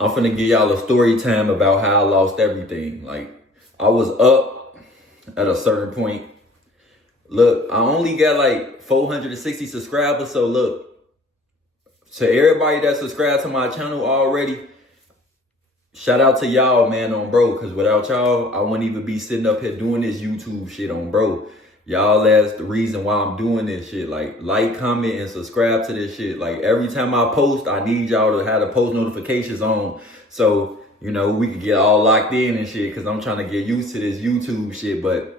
I'm finna give y'all a story time about how I lost everything. Like, I was up at a certain point. Look, I only got like 460 subscribers. So look, to everybody that subscribed to my channel already, shout out to y'all, man, on bro. Cause without y'all, I wouldn't even be sitting up here doing this YouTube shit on bro. Y'all, that's the reason why I'm doing this shit. Like, comment, and subscribe to this shit. Like, every time I post, I need y'all to have the post notifications on. So, you know, we could get all locked in and shit. Cause I'm trying to get used to this YouTube shit. But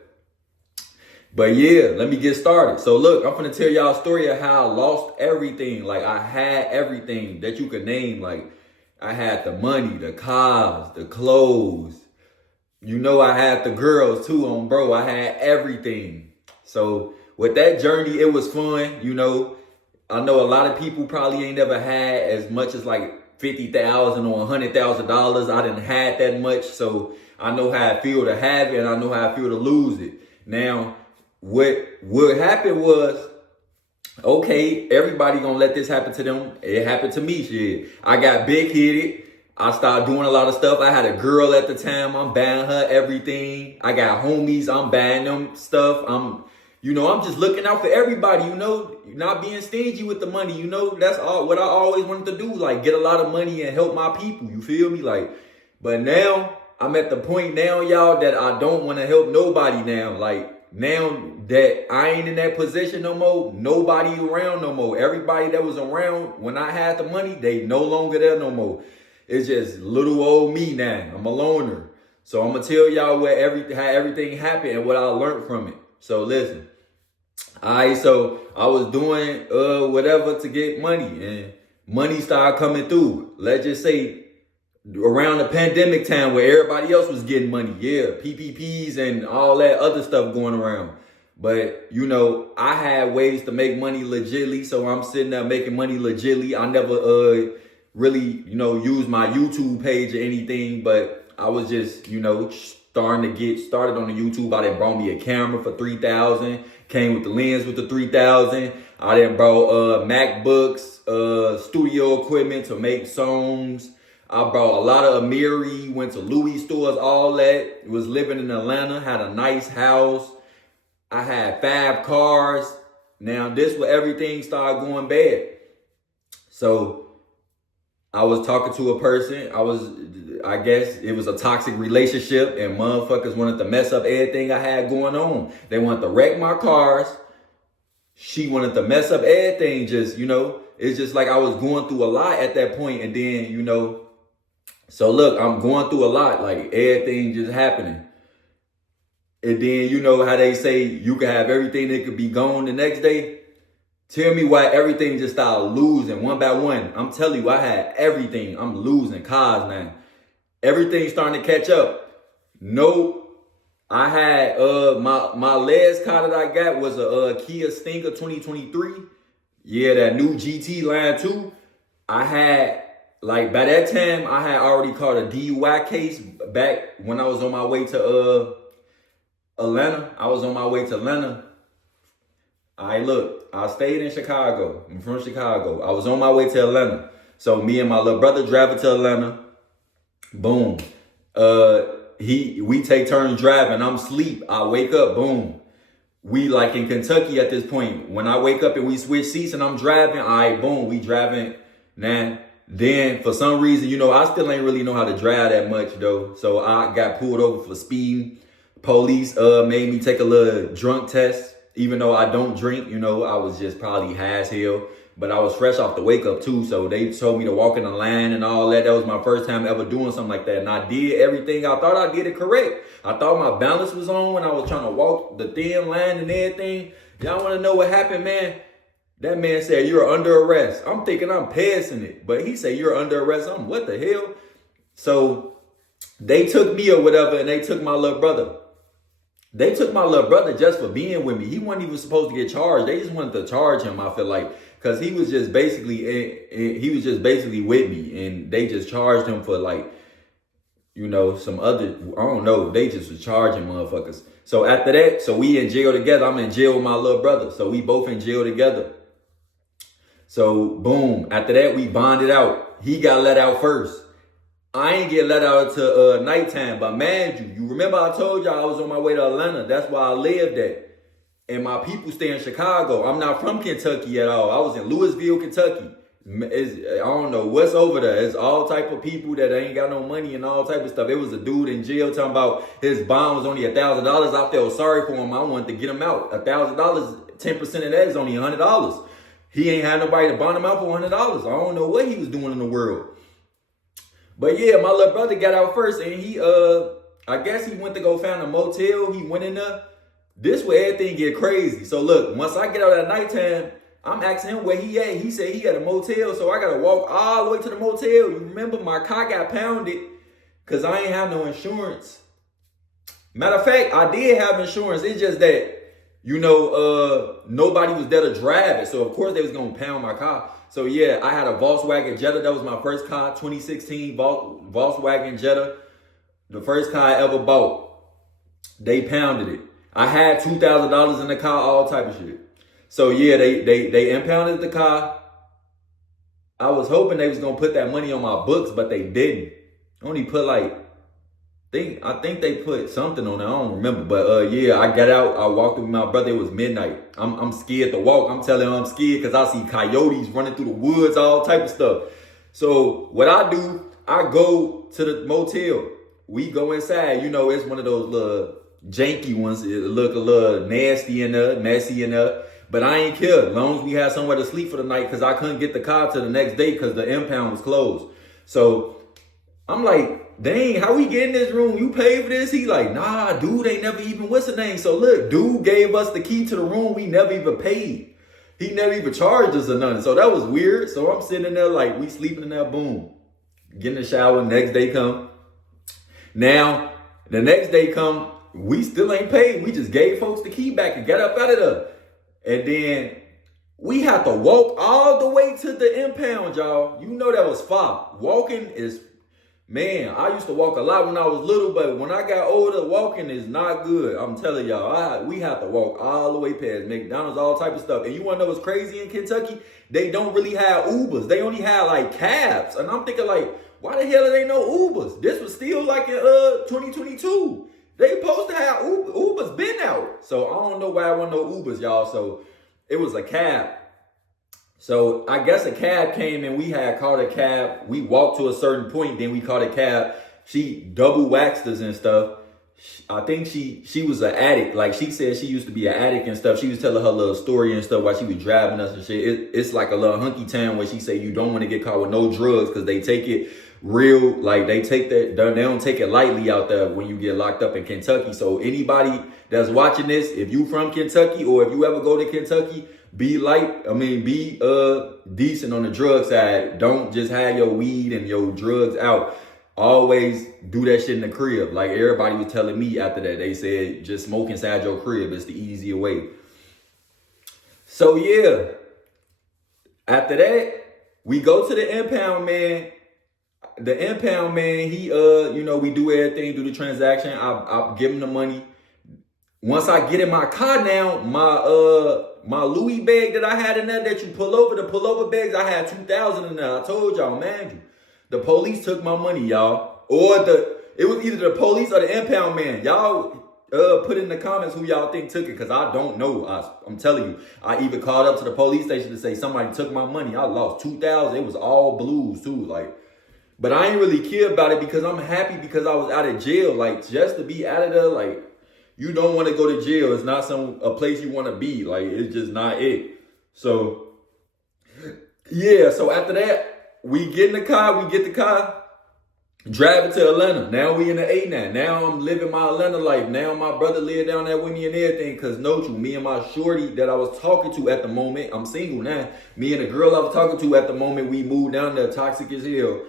yeah, let me get started. So look, I'm finna tell y'all a story of how I lost everything. Like, I had everything that you could name. Like, I had the money, the cars, the clothes. You know, I had the girls too on bro. I had everything. So with that journey, it was fun. You know, I know a lot of people probably ain't never had as much as like $50,000 or $100,000. I didn't had that much. So I know how I feel to have it, and I know how I feel to lose it. Now, what happened was, okay, everybody gonna let this happen to them. It happened to me, shit. I got big-headed. I started doing a lot of stuff. I had a girl at the time. I'm buying her everything. I got homies. I'm buying them stuff. I'm just looking out for everybody, not being stingy with the money, That's all what I always wanted to do, like get a lot of money and help my people, you feel me? Like, but now I'm at the point now, y'all, that I don't want to help nobody now. Like, now that I ain't in that position no more, nobody around no more. Everybody that was around when I had the money, they no longer there no more. It's just little old me now. I'm a loner. So I'm gonna tell y'all how everything happened and what I learned from it. So listen. Alright, so I was doing whatever to get money, and money started coming through. Let's just say around the pandemic time where everybody else was getting money. Yeah, PPPs and all that other stuff going around. But, I had ways to make money legitly, so I'm sitting there making money legitly. I never really, use my YouTube page or anything, but I was just, starting to get started on the YouTube. I done brought me a camera for $3,000, came with the lens with the $3,000. I done brought MacBooks, studio equipment to make songs. I brought a lot of Amiri, went to Louis stores, all that. Was living in Atlanta, had a nice house. I had 5 cars. Now this where everything started going bad. So I was talking to a person. I guess it was a toxic relationship, and motherfuckers wanted to mess up everything I had going on. They wanted to wreck my cars. She wanted to mess up everything. It's just like I was going through a lot at that point. And then, so look, I'm going through a lot, like everything just happening. And then, you know how they say you can have everything that could be gone the next day? Tell me why everything just started losing one by one. I'm telling you, I had everything. I'm losing cars now. Everything's starting to catch up. No, I had my last car that I got was a Kia Stinger 2023. Yeah, that new GT line 2. I had, like, by that time, I had already caught a DUI case back when I was on my way to Atlanta. I was on my way to Atlanta. Look, I stayed in Chicago. I'm from Chicago. I was on my way to Atlanta. So me and my little brother driving to Atlanta. Boom. We take turns driving. I'm asleep. I wake up. Boom. We like in Kentucky at this point. When I wake up and we switch seats and I'm driving, boom, we driving. Now, then for some reason, I still ain't really know how to drive that much though. So I got pulled over for speeding. Police made me take a little drunk test. Even though I don't drink, I was just probably high as hell. But I was fresh off the wake up too. So they told me to walk in the line and all that. That was my first time ever doing something like that. And I did everything. I thought I did it correct. I thought my balance was on when I was trying to walk the thin line and everything. Y'all want to know what happened, man? That man said, "You're under arrest." I'm thinking I'm passing it. But he said, "You're under arrest." I'm, what the hell? So they took me or whatever, and they took my little brother. They took my little brother just for being with me. He wasn't even supposed to get charged. They just wanted to charge him, I feel like, because he was just basically with me, and they just charged him for like, some other, I don't know. They just was charging motherfuckers. So after that, so we in jail together. I'm in jail with my little brother. So we both in jail together. So boom, after that we bonded out. He got let out first. I ain't get let out to nighttime. But man, you remember I told y'all I was on my way to Atlanta. That's where I lived at. And my people stay in Chicago. I'm not from Kentucky at all. I was in Louisville, Kentucky. I don't know what's over there. It's all type of people that ain't got no money and all type of stuff. It was a dude in jail talking about his bond was only $1,000. I felt sorry for him. I wanted to get him out. $1,000, 10% of that is only $100. He ain't had nobody to bond him out for $100. I don't know what he was doing in the world. But yeah, my little brother got out first, and he I guess he went to go find a motel. He went in there. This where everything get crazy. So look, once I get out at nighttime, I'm asking him where he at. He said he at a motel, so I gotta walk all the way to the motel. You remember my car got pounded because I ain't have no insurance. Matter of fact, I did have insurance. It's just that, nobody was there to drive it. So of course they was gonna pound my car. So yeah, I had a Volkswagen Jetta. That was my first car, 2016 Volkswagen Jetta. The first car I ever bought. They pounded it. I had $2,000 in the car, all type of shit. So yeah, they impounded the car. I was hoping they was gonna put that money on my books, but they didn't. Only put I think they put something on it. I don't remember. But yeah, I got out. I walked with my brother. It was midnight. I'm scared to walk. I'm telling him I'm scared because I see coyotes running through the woods, all type of stuff. So what I do, I go to the motel. We go inside. It's one of those little janky ones. It look a little nasty in there, messy in there. But I ain't care. As long as we had somewhere to sleep for the night, because I couldn't get the car till the next day because the impound was closed. So I'm like, dang, how we get in this room? You paid for this? He like, nah, dude ain't never even, what's the name? So look, dude gave us the key to the room. We never even paid. He never even charged us or nothing. So that was weird. So I'm sitting in there like, we sleeping in there, boom. Get in the shower, next day come. Now, the next day come, we still ain't paid. We just gave folks the key back and got up out of there. And then we have to walk all the way to the impound, y'all. You know that was far. Walking is, man, I used to walk a lot when I was little, but when I got older, walking is not good. I'm telling y'all, we have to walk all the way past McDonald's, all type of stuff. And you want to know what's crazy in Kentucky? They don't really have Ubers. They only have like cabs. And I'm thinking like, why the hell are they no Ubers? This was still like in 2022. They supposed to have Ubers been out. So I don't know why I want no Ubers, y'all. So it was a cab. So I guess a cab came and we had called a cab. We walked to a certain point, then we called a cab. She double waxed us and stuff. I think she was an addict. Like she said she used to be an addict and stuff. She was telling her little story and stuff while she was driving us and shit. It's like a little hunky town where she say you don't want to get caught with no drugs because they take it real, like they don't take it lightly out there when you get locked up in Kentucky. So anybody that's watching this, if you from Kentucky or if you ever go to Kentucky, be decent on the drug side. Don't just have your weed and your drugs out. Always do that shit in the crib. Like everybody was telling me after that, they said just smoke inside your crib. It's the easier way. So yeah, after that, we go to the impound man. The impound man, he, we do everything, do the transaction. I give him the money. Once I get in my car now, my Louis bag that I had in there that you pull over, the pullover bags, I had 2,000 in there. I told y'all, man, the police took my money, y'all. It was either the police or the impound man. Y'all put in the comments who y'all think took it, because I don't know. I'm telling you, I even called up to the police station to say somebody took my money. I lost 2,000. It was all blues too, like. But I ain't really care about it because I'm happy because I was out of jail. Like, just to be out of there, like, you don't want to go to jail. It's not a place you want to be. Like, it's just not it. So, yeah. So after that, we get the car, drive it to Atlanta. Now we in the A9. Now I'm living my Atlanta life. Now my brother live down there with me and everything. Because me and my shorty that I was talking to at the moment, I'm single now. Me and the girl I was talking to at the moment, we moved down there, toxic as hell.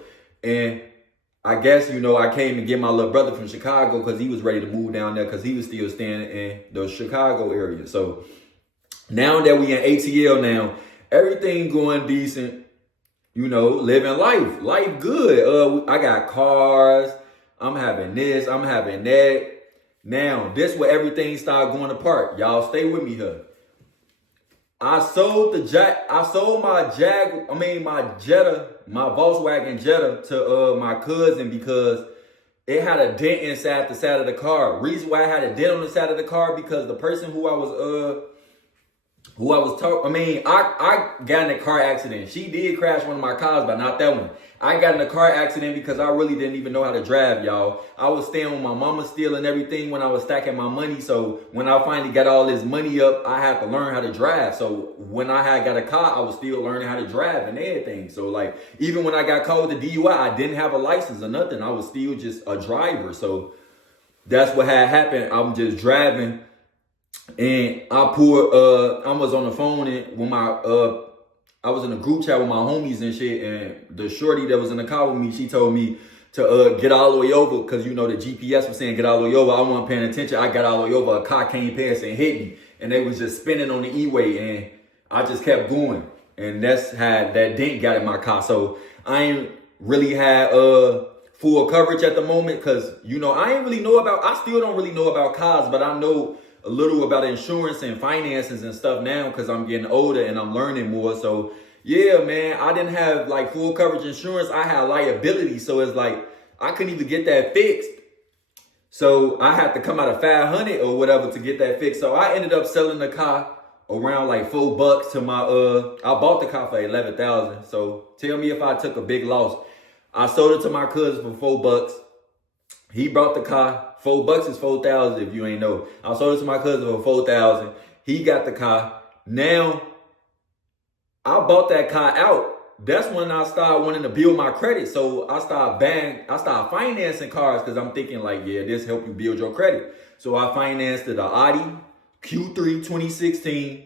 And I guess, I came and get my little brother from Chicago because he was ready to move down there because he was still staying in the Chicago area. So now that we in ATL now, everything going decent, living life. Life good. I got cars. I'm having this. I'm having that. Now, this where everything started going apart. Y'all stay with me here. I sold my Jetta, my Volkswagen Jetta to my cousin because it had a dent inside the side of the car. Reason why I had a dent on the side of the car because the person I got in a car accident. She did crash one of my cars, but not that one. I got in a car accident because I really didn't even know how to drive, y'all. I was staying with my mama still and everything when I was stacking my money. So when I finally got all this money up, I had to learn how to drive. So when I had got a car, I was still learning how to drive and everything. So like, even when I got caught with the DUI, I didn't have a license or nothing. I was still just a driver. So that's what had happened. I'm just driving. And I was on the phone and when I was in a group chat with my homies and shit, and the shorty that was in the car with me, she told me to get all the way over, because you know the GPS was saying get all the way over. I wasn't paying attention. I got all the way over. A car came past and hit me, and they was just spinning on the E-way, and I just kept going, and that's how that dent got in my car. So I ain't really had full coverage at the moment, because you know I still don't really know about cars, but I know a little about insurance and finances and stuff now because I'm getting older and I'm learning more. So yeah, man, I didn't have like full coverage insurance. I had liability. So it's like, I couldn't even get that fixed. So I had to come out of 500 or whatever to get that fixed. So I ended up selling the car around like $4 to my, I bought the car for 11,000. So tell me if I took a big loss. I sold it to my cousin for $4. He brought the car. $4 is 4,000 if you ain't know. I sold it to my cousin for 4,000. He got the car. Now, I bought that car out. That's when I started wanting to build my credit. So I started financing cars because I'm thinking like, yeah, this help you build your credit. So I financed the Audi Q3 2016.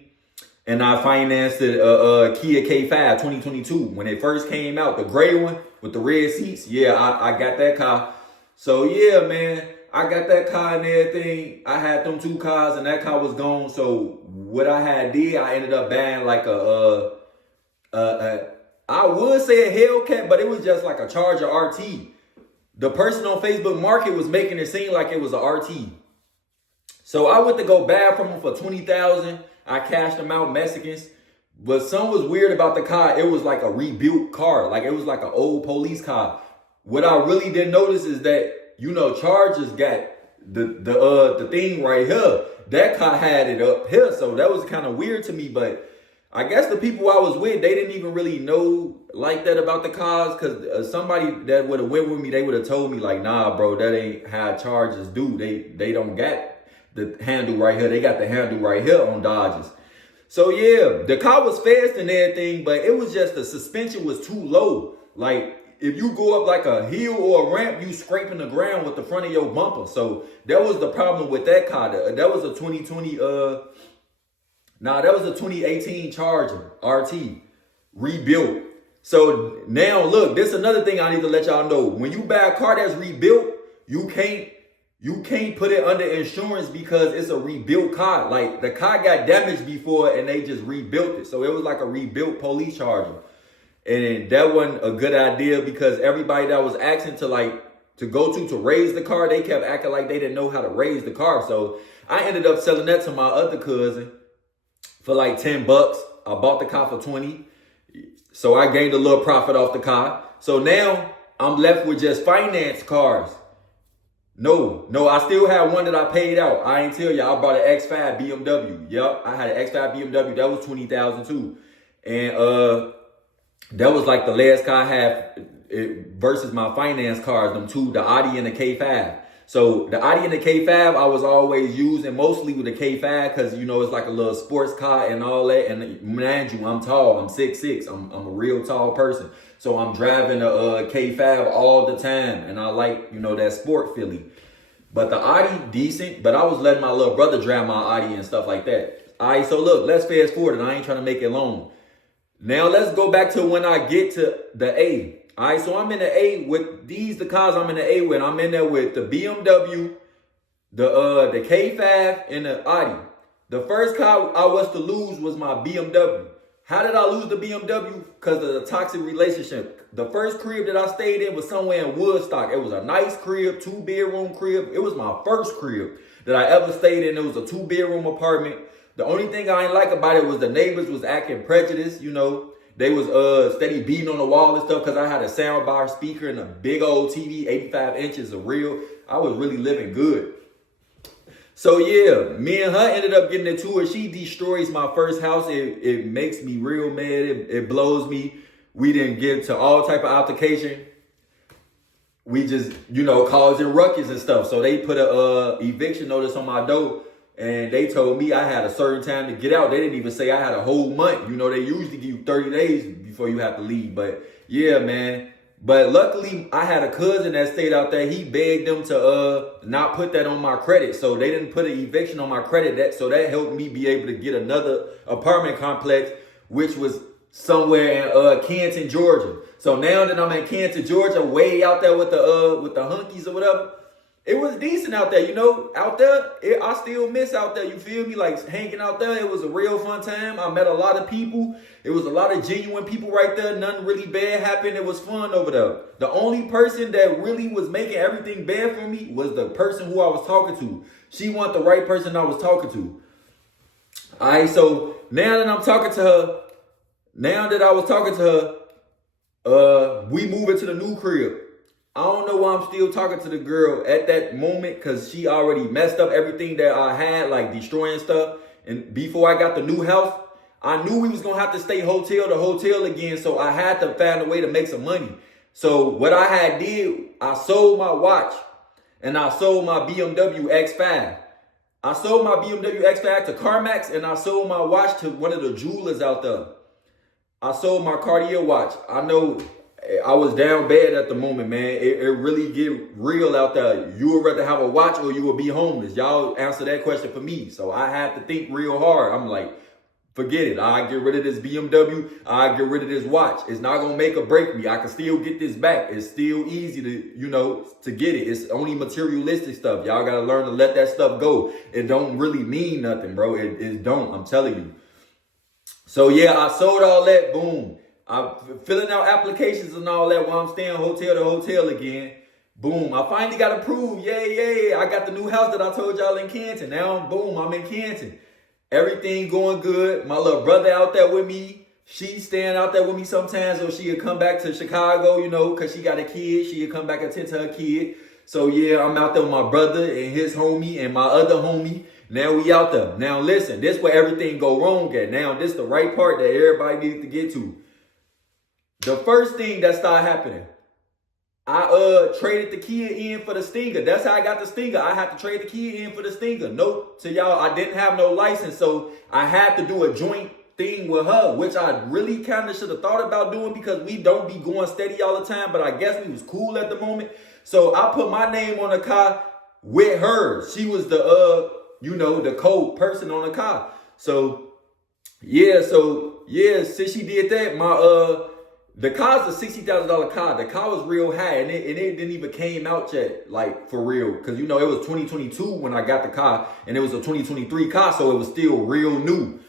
And I financed a Kia K5 2022. When it first came out, the gray one with the red seats. Yeah, I got that car. So yeah, man, I got that car and everything. I had them two cars and that car was gone. So what I ended up buying like I would say a Hellcat, but it was just like a Charger RT. The person on Facebook Market was making it seem like it was a RT. So I went to go buy from him for $20,000. I cashed them out, Mexicans. But something was weird about the car. It was like a rebuilt car. Like it was like an old police car. What I really didn't notice is that, you know, Chargers got the thing right here. That car had it up here. So that was kind of weird to me. But I guess the people I was with, they didn't even really know like that about the cars. Because somebody that would have went with me, they would have told me like, nah, bro, that ain't how Chargers do. They don't got the handle right here. They got the handle right here on Dodges. So yeah, the car was fast and everything, but it was just the suspension was too low. Like if you go up like a hill or a ramp, you scraping the ground with the front of your bumper. So that was the problem with that car. That was a 2018 Charger RT rebuilt. So now look, this is another thing I need to let y'all know. When you buy a car that's rebuilt, you can't put it under insurance because it's a rebuilt car. Like the car got damaged before and they just rebuilt it. So it was like a rebuilt police Charger. And that wasn't a good idea because everybody that was asking to raise the car, they kept acting like they didn't know how to raise the car. So I ended up selling that to my other cousin for like $10. I bought the car for 20. So I gained a little profit off the car. So now I'm left with just finance cars. No, I still had one that I paid out. I ain't tell you, I bought an X5 BMW. Yep, I had an X5 BMW. That was $20,000 too. And that was like the last car I had versus my finance cars, them two, the Audi and the K5. So the Audi and the K5, I was always using mostly with the K5 because, you know, it's like a little sports car and all that. And mind you, I'm tall. I'm 6'6". I'm a real tall person. So I'm driving a K5 all the time. And I like, you know, that sport feeling. But the Audi, decent. But I was letting my little brother drive my Audi and stuff like that. All right, so look, let's fast forward. And I ain't trying to make it long. Now let's go back to when I get to the A. All right, so I'm in the A with the cars I'm in the A with. I'm in there with the BMW, the K5, and the Audi. The first car I was to lose was my BMW. How did I lose the BMW? Because of the toxic relationship. The first crib that I stayed in was somewhere in Woodstock. It was a nice crib, 2-bedroom crib. It was my first crib that I ever stayed in. It was a 2-bedroom apartment. The only thing I ain't like about it was the neighbors was acting prejudiced, you know. They was steady beating on the wall and stuff because I had a soundbar speaker and a big old TV, 85 inches of real. I was really living good. So yeah, me and her ended up getting into it. She destroys my first house. It makes me real mad. It blows me. We didn't get to all type of altercation. We just, you know, causing ruckus and stuff. So they put a eviction notice on my door. And they told me I had a certain time to get out. They didn't even say I had a whole month. You know, they usually give you 30 days before you have to leave. But yeah, man. But luckily, I had a cousin that stayed out there. He begged them to not put that on my credit. So they didn't put an eviction on my credit. So that helped me be able to get another apartment complex, which was somewhere in Canton, Georgia. So now that I'm in Canton, Georgia, way out there with the hunkies or whatever, it was decent out there, you know. Out there, I still miss out there, you feel me? Like hanging out there, it was a real fun time. I met a lot of people. It was a lot of genuine people right there. Nothing really bad happened. It was fun over there. The only person that really was making everything bad for me was the person who I was talking to. She wasn't the right person I was talking to. All right, so now that I'm talking to her, we move into the new crib. I don't know why I'm still talking to the girl at that moment because she already messed up everything that I had, like destroying stuff. And before I got the new house, I knew we was going to have to stay hotel to hotel again. So I had to find a way to make some money. So what I had did, I sold my watch and I sold my BMW X5. I sold my BMW X5 to CarMax and I sold my watch to one of the jewelers out there. I sold my Cartier watch. I know I was down bad at the moment, man. It really get real out there. You would rather have a watch or you would be homeless. Y'all answer that question for me. So I had to think real hard. I'm like, forget it. I get rid of this BMW. I get rid of this watch. It's not going to make or break me. I can still get this back. It's still easy to, you know, to get it. It's only materialistic stuff. Y'all got to learn to let that stuff go. It don't really mean nothing, bro. It don't. I'm telling you. So yeah, I sold all that. Boom. I'm filling out applications and all that while I'm staying hotel to hotel again. Boom. I finally got approved. Yay. I got the new house that I told y'all in Canton. Now, boom, I'm in Canton. Everything going good. My little brother out there with me. She's staying out there with me sometimes, or she'll come back to Chicago, you know, because she got a kid. She'll come back and tend to her kid. So, yeah, I'm out there with my brother and his homie and my other homie. Now we out there. Now, listen, this where everything go wrong at. Now, this the right part that everybody needs to get to. The first thing that started happening, I traded the kid in for the Stinger. That's how I got the Stinger. I had to trade the kid in for the Stinger. Note to y'all, I didn't have no license, so I had to do a joint thing with her, which I really kind of should have thought about doing because we don't be going steady all the time, but I guess we was cool at the moment. So I put my name on the car with her. She was the, you know, the code person on the car. So yeah, since she did that, the car's a $60,000 car. The car was real high, and it didn't even came out yet, like, for real. Because, you know, it was 2022 when I got the car, and it was a 2023 car, so it was still real new.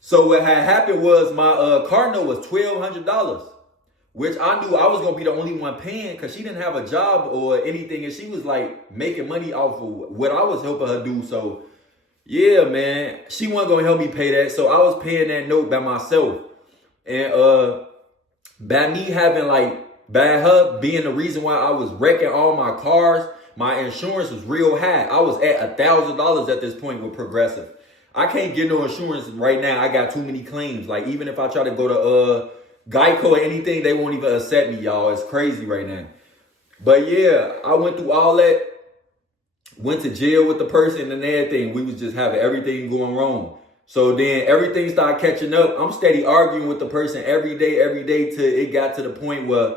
So what had happened was my car note was $1,200, which I knew I was going to be the only one paying because she didn't have a job or anything, and she was, like, making money off of what I was helping her do. So, yeah, man, she wasn't going to help me pay that, so I was paying that note by myself. And, by me having by her being the reason why I was wrecking all my cars, my insurance was real high. I was at $1,000 at this point with Progressive. I can't get no insurance right now. I got too many claims. Like, even if I try to go to Geico or anything, they won't even accept me, y'all. It's crazy right now. But yeah, I went through all that. Went to jail with the person and everything. We was just having everything going wrong. So then everything started catching up. I'm steady arguing with the person every day till it got to the point where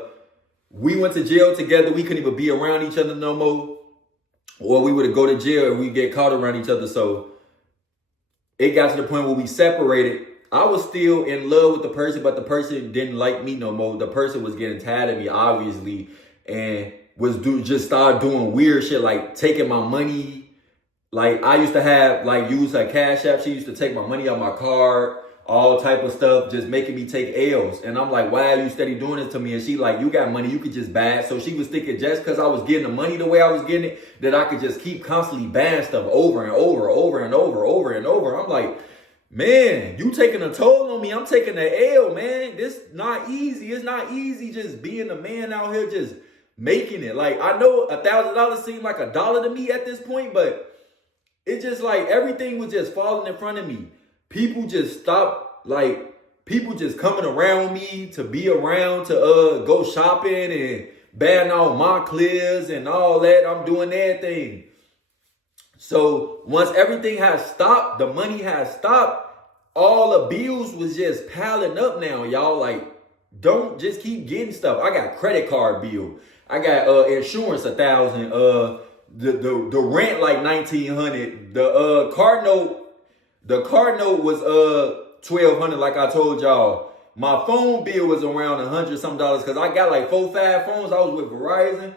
we went to jail together. We couldn't even be around each other no more. Or we would go to jail and we get caught around each other. So it got to the point where we separated. I was still in love with the person, but the person didn't like me no more. The person was getting tired of me, obviously, and was just started doing weird shit like taking my money. Like, I used to have, use her Cash App. She used to take my money out my card, all type of stuff, just making me take L's. And I'm like, why are you steady doing this to me? And she like, you got money, you could just buy it. So she was thinking just because I was getting the money the way I was getting it, that I could just keep constantly buying stuff over and over and over. I'm like, man, you taking a toll on me. I'm taking the L, man. This not easy. It's not easy just being a man out here just making it. Like, I know $1,000 seemed like $1 to me at this point, but it's just like everything was just falling in front of me. People just stopped, like, people just coming around me to be around, to go shopping and buying all my clears and all that. I'm doing everything. So once everything has stopped, the money has stopped, all the bills was just piling up now, y'all. Like, don't just keep getting stuff. I got credit card bill. I got insurance $1,000. The rent like $1,900. The car note was $1,200, like I told y'all. My phone bill was around $100 some because I got like 4-5 phones. I was with Verizon.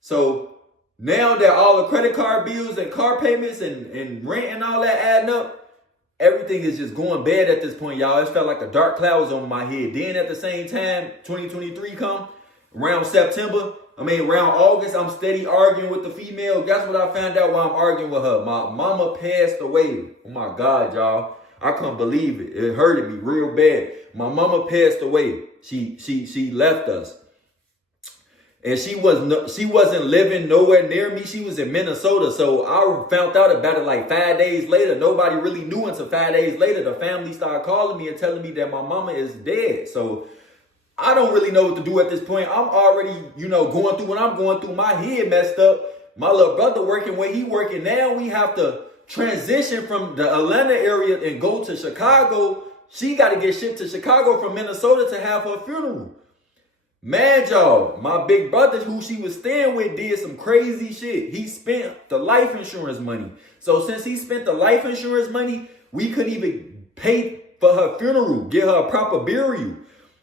So now that all the credit card bills and car payments and rent and all that adding up, everything is just going bad at this point, y'all. It felt like a dark cloud was on my head. Then at the same time, 2023 come, around around August, I'm steady arguing with the female. Guess what I found out while I'm arguing with her? My mama passed away. Oh my God, y'all. I couldn't believe it. It hurted me real bad. My mama passed away. She left us. And she wasn't living nowhere near me. She was in Minnesota. So I found out about it like 5 days later. Nobody really knew until 5 days later. The family started calling me and telling me that my mama is dead. So I don't really know what to do at this point. I'm already, going through what I'm going through. My head messed up. My little brother working where he working. Now we have to transition from the Atlanta area and go to Chicago. She got to get shipped to Chicago from Minnesota to have her funeral. Man, y'all, my big brother who she was staying with did some crazy shit. He spent the life insurance money. So since he spent the life insurance money, we couldn't even pay for her funeral, get her a proper burial.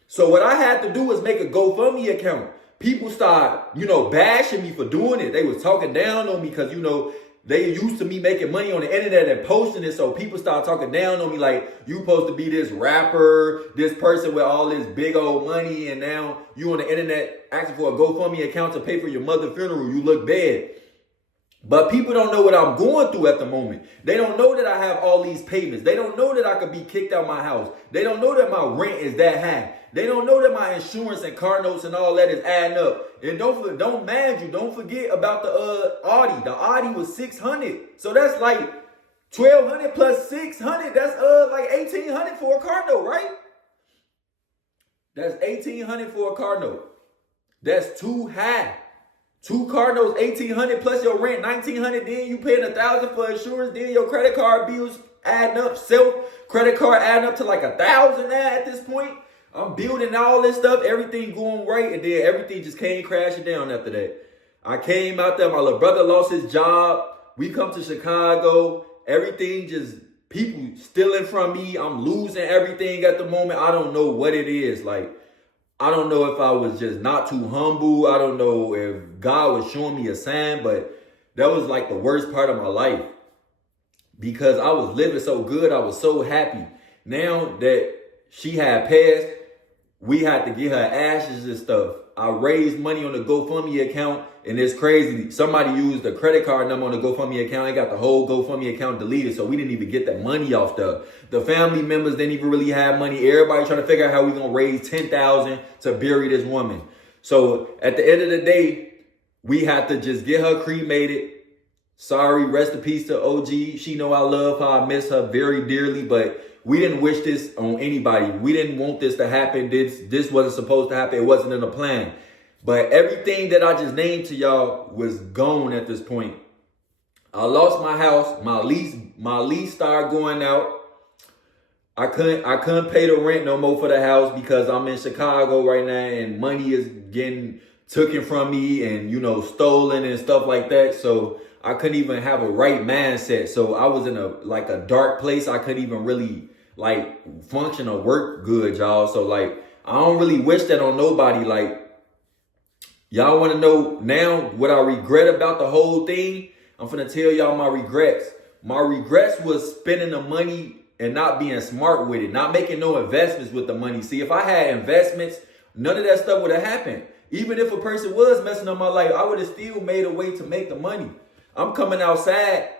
So what I had to do was make a GoFundMe account. People start, bashing me for doing it. They was talking down on me because, they used to me making money on the internet and posting it. So people start talking down on me like, you supposed to be this rapper, this person with all this big old money. And now you on the internet asking for a GoFundMe account to pay for your mother's funeral. You look bad. But people don't know what I'm going through at the moment. They don't know that I have all these payments. They don't know that I could be kicked out my house. They don't know that my rent is that high. They don't know that my insurance and car notes and all that is adding up. And don't forget about the Audi. The Audi was $600. So that's like $1,200 plus $600. That's like $1,800 for a car note, right? That's $1,800 for a car note. That's too high. 2 car notes, $1,800 plus your rent, $1,900. Then you paying $1,000 for insurance. Then your credit card bills adding up. Credit card adding up to like $1,000 now at this point. I'm building all this stuff, everything going right, and then everything just came crashing down after that. I came out there, my little brother lost his job. We come to Chicago. Everything just, people stealing from me. I'm losing everything at the moment. I don't know what it is. Like, I don't know if I was just not too humble. I don't know if God was showing me a sign, but that was like the worst part of my life because I was living so good. I was so happy. Now that she had passed, we had to get her ashes and stuff. I raised money on the GoFundMe account, and it's crazy. Somebody used the credit card number on the GoFundMe account. I got the whole GoFundMe account deleted, so we didn't even get that money off the family members didn't even really have money. Everybody trying to figure out how we gonna raise $10,000 to bury this woman. So at the end of the day, we had to just get her cremated. Sorry, rest in peace to OG. She know I love her. I miss her very dearly, but we didn't wish this on anybody. We didn't want this to happen. This wasn't supposed to happen. It wasn't in the plan. But everything that I just named to y'all was gone at this point. I lost my house. My lease started going out. I couldn't pay the rent no more for the house because I'm in Chicago right now and money is getting taken from me and, stolen and stuff like that. So I couldn't even have a right mindset. So I was in a dark place. I couldn't even really function or work good, y'all. So I don't really wish that on nobody. Y'all want to know now what I regret about the whole thing? I'm finna tell y'all my regrets. My regrets was spending the money and not being smart with it, not making no investments with the money. See, if I had investments, none of that stuff would have happened. Even if a person was messing up my life, I would have still made a way to make the money. I'm coming outside.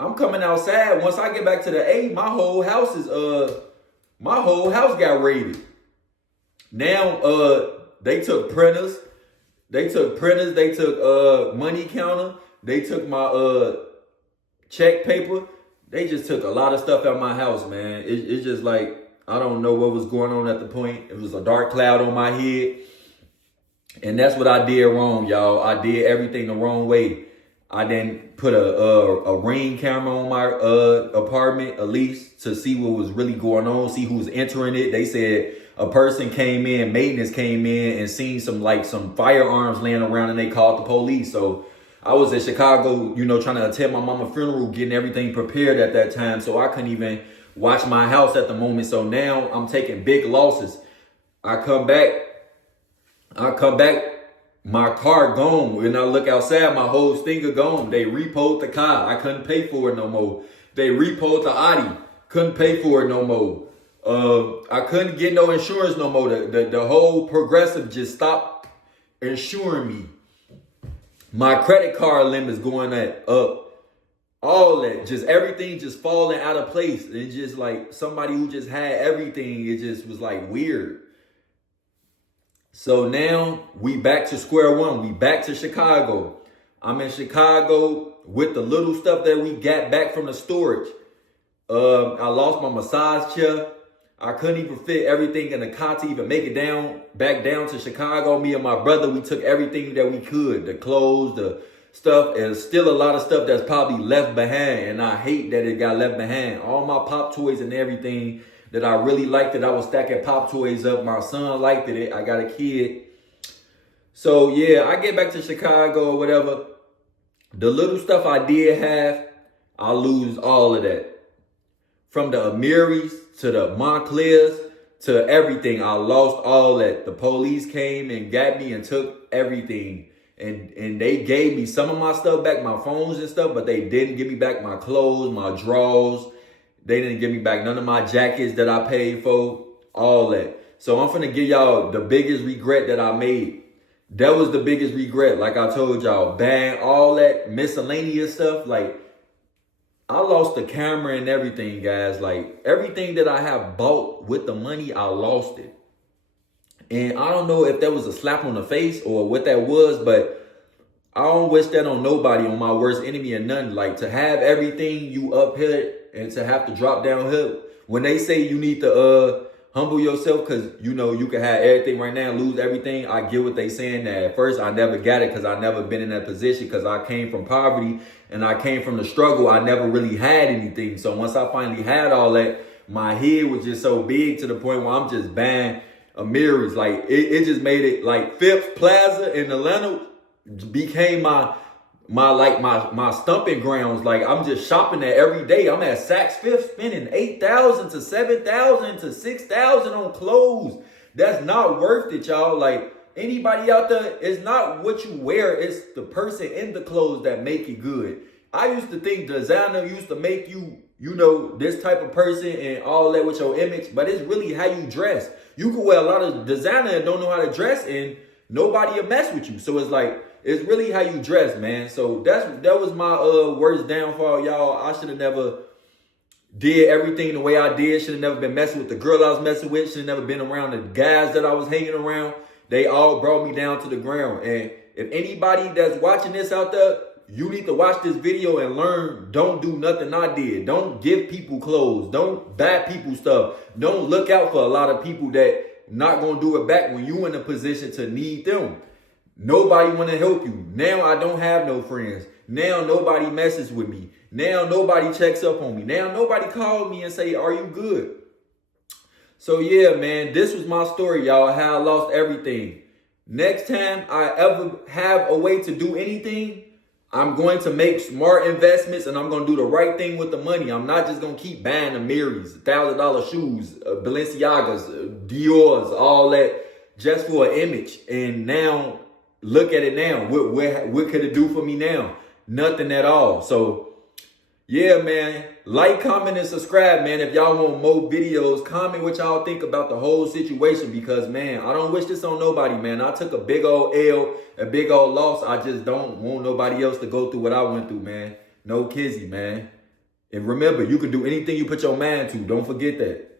Once I get back to the A, my whole house got raided. Now, they took printers. They took money counter. They took my check paper. They just took a lot of stuff out of my house, man. It's just like, I don't know what was going on at the point. It was a dark cloud on my head. And that's what I did wrong, y'all. I did everything the wrong way. I didn't put a ring camera on my apartment, at least, to see what was really going on, see who was entering it. They said a person came in, maintenance came in and seen some firearms laying around, and they called the police. So I was in Chicago, trying to attend my mama's funeral, getting everything prepared at that time. So I couldn't even watch my house at the moment. So now I'm taking big losses. I come back, my car gone. When I look outside, my whole stinger gone. They repoed the car. I couldn't pay for it no more. They repoed the Audi. Couldn't pay for it no more. I couldn't get no insurance no more. The whole Progressive just stopped insuring me. My credit card limits going up. All that, just everything just falling out of place. And just like somebody who just had everything, it just was like weird. So now we back to square one. We back to Chicago. I'm in Chicago with the little stuff that we got back from the storage. I lost my massage chair. I couldn't even fit everything in the car to even make it back down to Chicago. Me and my brother, we took everything that we could. The clothes, the stuff, and still a lot of stuff that's probably left behind. And I hate that it got left behind. All my pop toys and everything that I really liked it. I was stacking pop toys up. My son liked it. I got a kid. So yeah, I get back to Chicago or whatever. The little stuff I did have, I lose all of that. From the Amiris to the Montclairs to everything, I lost all that. The police came and got me and took everything. And they gave me some of my stuff back, my phones and stuff, but they didn't give me back my clothes, my drawers. They didn't give me back none of my jackets that I paid for, all that. So I'm finna give y'all the biggest regret that I made. That was the biggest regret. Like I told y'all, bang, all that miscellaneous stuff. Like, I lost the camera and everything, guys. Like, everything that I have bought with the money, I lost it. And I don't know if that was a slap on the face or what that was, but I don't wish that on nobody, on my worst enemy or nothing. Like, to have everything you up here and to have to drop downhill. When they say you need to humble yourself because, you can have everything right now, lose everything. I get what they saying that. At first, I never got it because I never been in that position because I came from poverty and I came from the struggle. I never really had anything. So once I finally had all that, my head was just so big to the point where I'm just buying Amiris. Like, it just made it like Fifth Plaza in Atlanta became my stomping grounds. Like, I'm just shopping there every day. I'm at Saks Fifth spending $8,000 to $7,000 to $6,000 on clothes. That's not worth it, y'all. Like, anybody out there, it's not what you wear, it's the person in the clothes that make it good. I used to think designer used to make you, this type of person and all that with your image, but it's really how you dress. You can wear a lot of designer and don't know how to dress, and nobody will mess with you. So it's like, it's really how you dress, man. So that was my worst downfall, y'all. I should have never did everything the way I did. Should have never been messing with the girl I was messing with. Should have never been around the guys that I was hanging around. They all brought me down to the ground. And if anybody that's watching this out there, you need to watch this video and learn. Don't do nothing I did. Don't give people clothes. Don't buy people stuff. Don't look out for a lot of people that not going to do it back when you in a position to need them. Nobody want to help you. Now I don't have no friends. Now nobody messes with me. Now nobody checks up on me. Now nobody calls me and say, are you good? So yeah, man, this was my story, y'all, how I lost everything. Next time I ever have a way to do anything, I'm going to make smart investments and I'm going to do the right thing with the money. I'm not just going to keep buying the Amiris, $1,000 shoes, Balenciagas, Dior's, all that just for an image. And now, look at it now. What could it do for me now? Nothing at all. So Yeah, man. Like, comment, and subscribe, man. If y'all want more videos, comment what y'all think about the whole situation because, man, I don't wish this on nobody, man. I took a big old L, a big old loss. I just don't want nobody else to go through what I went through, man. No kizzy, man. And remember, you can do anything you put your mind to. Don't forget that.